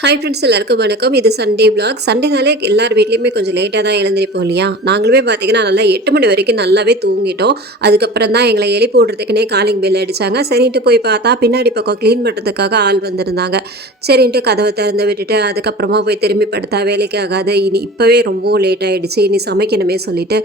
Hi friends, எல்லாருக்கும் வணக்கம். இது சண்டே விளாக். சண்டேனாலே எல்லார் வீட்லேயுமே கொஞ்சம் லேட்டாக தான் எழுந்திருப்போம் இல்லையா? நாங்களுமே பார்த்தீங்கன்னா நல்லா 8 மணி வரைக்கும் நல்லாவே தூங்கிட்டோம். அதுக்கப்புறம் தான் எங்களை எழுப்பி விடுறதுக்குனே காலிங் பெல் அடித்தாங்க. சரின்ட்டு போய் பார்த்தா பின்னாடி பக்கம் க்ளீன் பண்ணுறதுக்காக ஆள் வந்திருந்தாங்க. சரின்ட்டு கதவை திறந்து விட்டுட்டு அதுக்கப்புறமா போய் திரும்பி படுத்தா வேலைக்கு ஆகாது. இப்போவே ரொம்பவும் லேட் ஆகிடுச்சு, இனி சமைக்கணுமே சொல்லிவிட்டு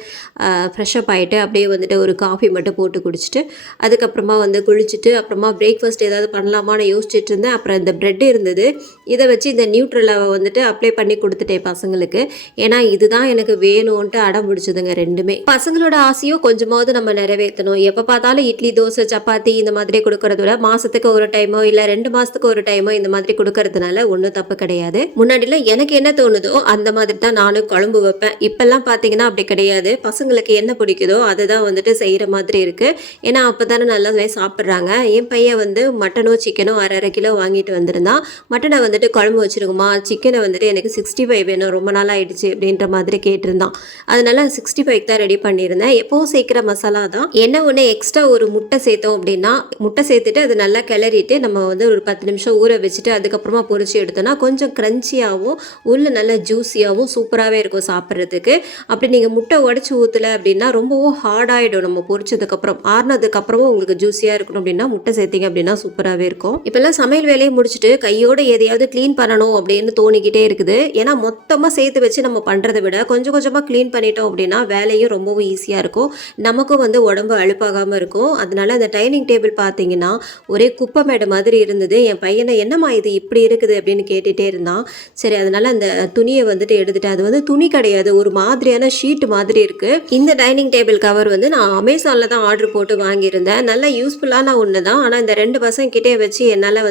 ஃப்ரெஷ்அப் ஆகிட்டு அப்படியே வந்துட்டு ஒரு காஃபி மட்டும் போட்டு குடிச்சிட்டு அதுக்கப்புறமா குளிச்சுட்டு அப்புறமா பிரேக்ஃபாஸ்ட் ஏதாவது பண்ணலாமான்னு யோசிச்சுட்டு இருந்தேன். அப்புறம் இந்த ப்ரெட் இருந்தது, இதை வச்சு இந்த நியூட்ரலாவை அப்ளை பண்ணி கொடுத்துட்டேன் பசங்களுக்கு. ஏன்னா இதுதான் எனக்கு வேணும்ன்ட்டு அடம் பிடிச்சதுங்க ரெண்டுமே. பசங்களோட ஆசையும் கொஞ்சமாவது நம்ம நிறைவேற்றணும். எப்போ பார்த்தாலும் இட்லி, தோசை, சப்பாத்தி இந்த மாதிரி கொடுக்கறத விட மாதத்துக்கு ஒரு டைமோ இல்லை 2 மாதத்துக்கு ஒரு டைமோ இந்த மாதிரி கொடுக்கறதுனால ஒன்றும் தப்பு கிடையாது. முன்னாடிலாம் எனக்கு என்ன தோணுதோ அந்த மாதிரி தான் நானும் குழம்பு வைப்பேன். இப்பெல்லாம் பார்த்தீங்கன்னா அப்படி கிடையாது. பசங்களுக்கு என்ன பிடிக்குதோ அதை தான் செய்கிற மாதிரி இருக்குது. ஏன்னா அப்போ தானே நல்லாவே சாப்பிட்றாங்க. என் பையன் மட்டனோ சிக்கனோ அரை கிலோ வாங்கிட்டு வந்திருந்தான். மட்டனை குழம்பு வச்சுருக்குமா, சிக்கனை எனக்கு 65 வேணும், ரொம்ப நாள் ஆகிடுச்சு அப்படின்ற மாதிரி கேட்டிருந்தான். அதனால 65 தான் ரெடி பண்ணியிருந்தேன். எப்போவும் சேர்க்குற மசாலா தான். என்ன ஒன்று எக்ஸ்ட்ரா ஒரு முட்டை சேர்த்தோம் அப்படின்னா முட்டை சேர்த்துட்டு அது நல்லா கிளறிட்டு நம்ம ஒரு 10 நிமிஷம் ஊற வச்சுட்டு அதுக்கப்புறமா பொரிச்சு எடுத்தோன்னா கொஞ்சம் க்ரன்ச்சியாகவும் உள்ள நல்லா ஜூஸியாகவும் சூப்பராகவே இருக்கும் சாப்பிட்றதுக்கு. அப்படி நீங்கள் முட்டை உடச்சி ஊற்றலை அப்படின்னா ரொம்பவும் ஹார்டாகிடும். நம்ம பொரிச்சதுக்கப்புறம் ஆறுனதுக்கப்புறமும் உங்களுக்கு ஜூஸியாக இருக்கணும் அப்படின்னா முட்டை சேர்த்திங்க அப்படின்னா சூப்பராகவே இருக்கும். இப்போல்லாம் சமையல் வேலையை முடிச்சுட்டு கையோடு எதையாவது க்ளீன் பண்ணணும் அப்படின்னு தோணிக்கிட்டே இருக்குது. ஏன்னா மொத்தமாக சேர்த்து வச்சு நம்ம பண்ணுறதை விட கொஞ்சம் கொஞ்சமாக க்ளீன் பண்ணிட்டோம் அப்படின்னா வேலையும் ரொம்பவும் ஈஸியாக இருக்கும். நமக்கும் உடம்பு அழுப்பாகாமல் இருக்கும். அதனால அந்த டைனிங் டேபிள் பார்த்தீங்கன்னா ஒரே குப்பை மேடை மாதிரி இருந்தது. என் பையனை என்னம்மா இது இப்படி இருக்குது அப்படின்னு கேட்டுகிட்டே இருந்தான். சரி, அதனால அந்த துணியை எடுத்துட்டேன். அது துணி கிடையாது, ஒரு மாதிரியான ஷீட் மாதிரி இருக்குது. இந்த டைனிங் டேபிள் கவர் நான் அமேசானில் தான் ஆர்டர் போட்டு வாங்கியிருந்தேன். நல்ல யூஸ்ஃபுல்லான ஒன்று தான். ஆனால் இந்த 2 பசங்க கிட்டே வச்சு என்னால்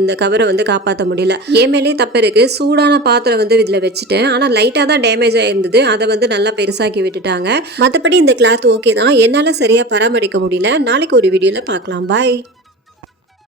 இந்த கவரை காப்பாற்ற முடியல. ஏன் மேலே தப்பு இருக்குது. சூடான பாத்திரம் இதில் வச்சுட்டேன். ஆனால் லைட்டாக தான் டேமேஜ் ஆகிருந்தது. அதை நல்லா பெருசாக்கி விட்டுட்டாங்க. மற்றபடி இந்த கிளாத் ஓகே தான். என்னால் சரியாக பராமரிக்க முடியல. நாளைக்கு ஒரு வீடியோவில் பார்க்கலாம். பாய்.